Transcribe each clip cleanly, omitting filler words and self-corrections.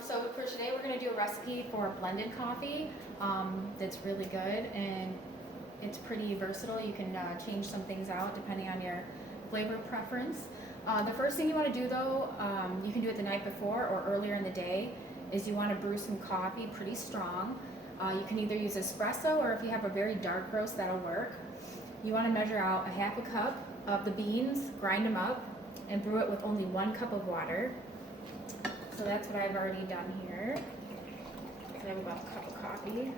So for today we're going to do a recipe for blended coffee that's really good, and it's pretty versatile. You can change some things out depending on your flavor preference. The first thing you want to do though, you can do it the night before or earlier in the day, is you want to brew some coffee pretty strong. You can either use espresso, or if you have a very dark roast, that'll work. You want to measure out a half a cup of the beans, grind them up, and brew it with only 1 cup of water. So that's what I've already done here. I have about a cup of coffee.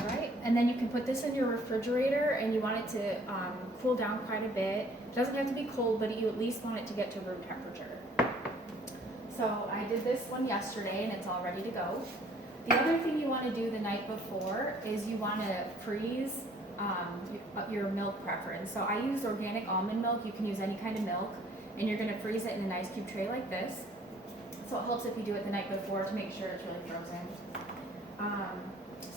Alright, and then you can put this in your refrigerator, and you want it to cool down quite a bit. It doesn't have to be cold, but you at least want it to get to room temperature. So I did this one yesterday, and it's all ready to go. The other thing you want to do the night before is you want to freeze your milk preference. So I used organic almond milk. You can use any kind of milk, and you're going to freeze it in an ice cube tray like this. So it helps if you do it the night before to make sure it's really frozen.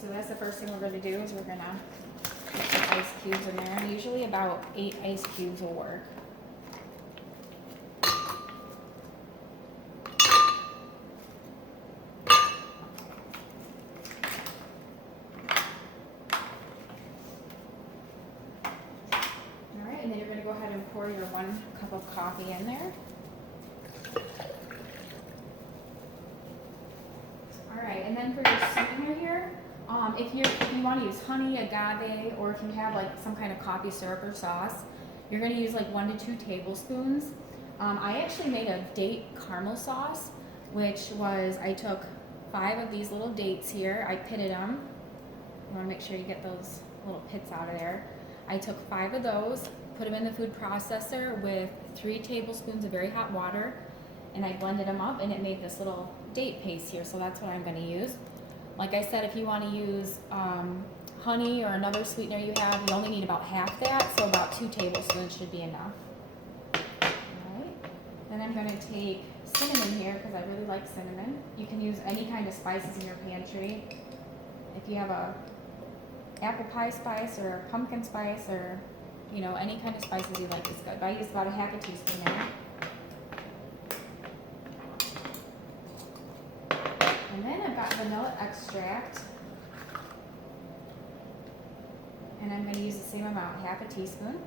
So that's the first thing we're going to do, is we're going to put some ice cubes in there. Usually about 8 ice cubes will work. And then you're going to go ahead and pour your 1 cup of coffee in there. Alright, and then for your sweetener here, if you want to use honey, agave, or if you have like some kind of coffee syrup or sauce, you're going to use like 1 to 2 tablespoons. I actually made a date caramel sauce, which was, I took 5 of these little dates here, I pitted them. You want to make sure you get those little pits out of there. I took 5 of those, put them in the food processor with 3 tablespoons of very hot water, and I blended them up, and it made this little date paste here, so that's what I'm going to use. Like I said, if you want to use honey or another sweetener you have, you only need about half that, so about 2 tablespoons should be enough. Alright, then I'm going to take cinnamon here, because I really like cinnamon. You can use any kind of spices in your pantry. If you have a apple pie spice or pumpkin spice, or you know, any kind of spices you like is good. But I use about a half a teaspoon there. And then I've got vanilla extract, and I'm going to use the same amount, half a teaspoon.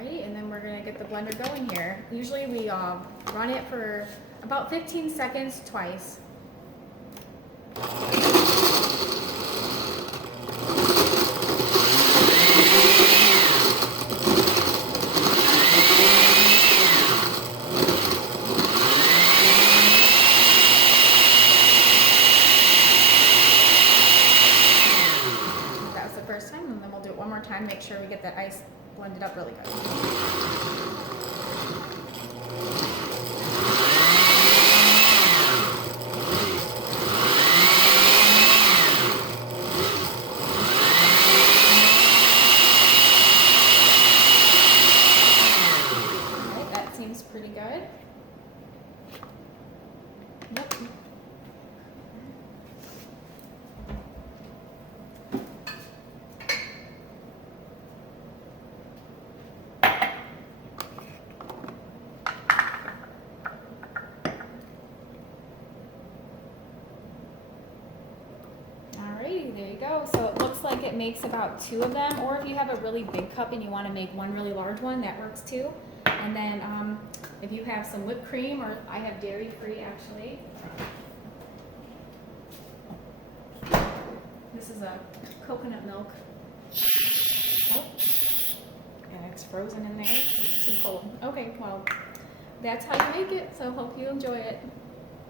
And then we're going to get the blender going here. Usually we run it for about 15 seconds twice. That was the first time, and then we'll do it one more time, make sure we get that ice blended up really good. Alright, that seems pretty good. Yep. There you go. So it looks like it makes about 2 of them, or if you have a really big cup and you want to make 1 really large one, that works too. And then if you have some whipped cream, or I have dairy free actually. This is a coconut milk. Oh, and it's frozen in there. It's too cold. Okay, well, that's how you make it, so hope you enjoy it.